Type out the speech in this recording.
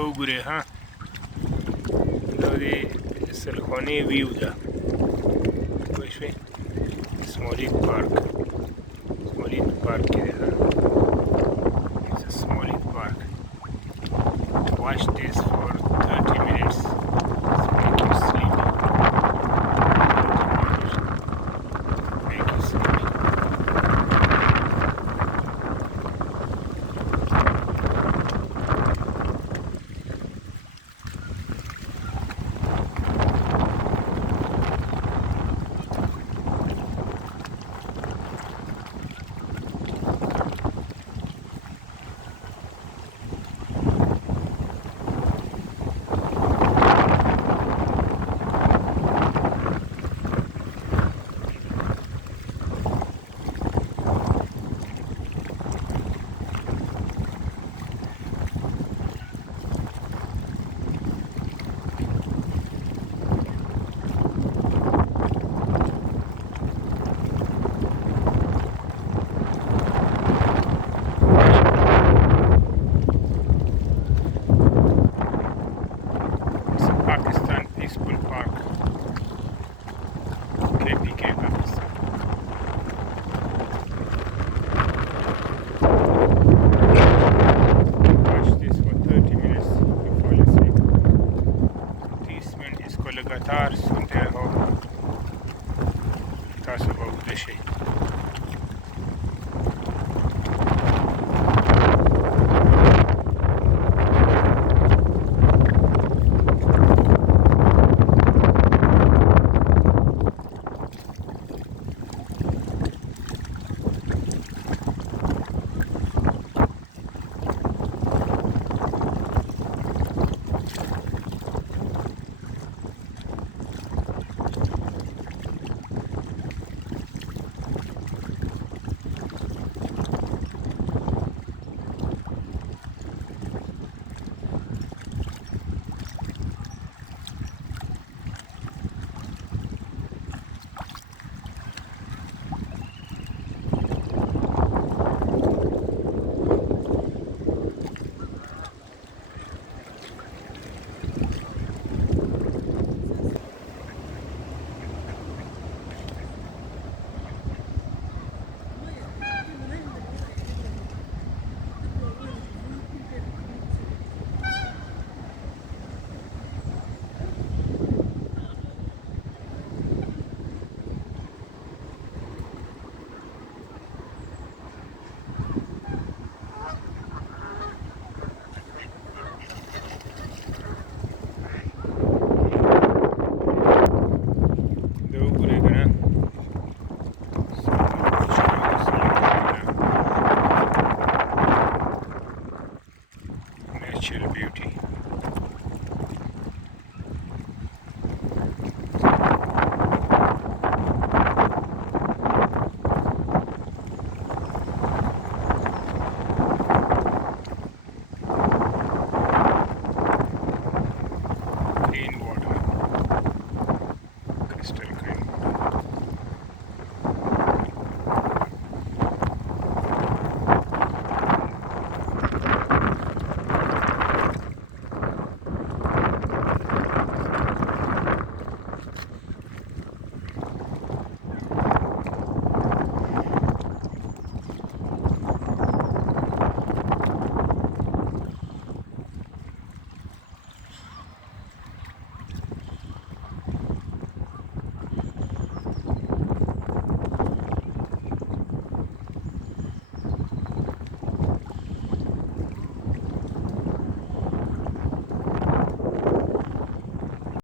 وګورئ ها دا د سلخانې ویو ده پوه شوې سمالید پارک کې دی ها سمالید پارک watch this for 30 minutes make you sleepy make you sleepy Pakistan Peaceful Park, KPK, Pakistan. Watch this for 30 minutes to fall asleep. 30 minute इसको लगातार सुनते रहो ताकि बहुत अच्छे natural beauty.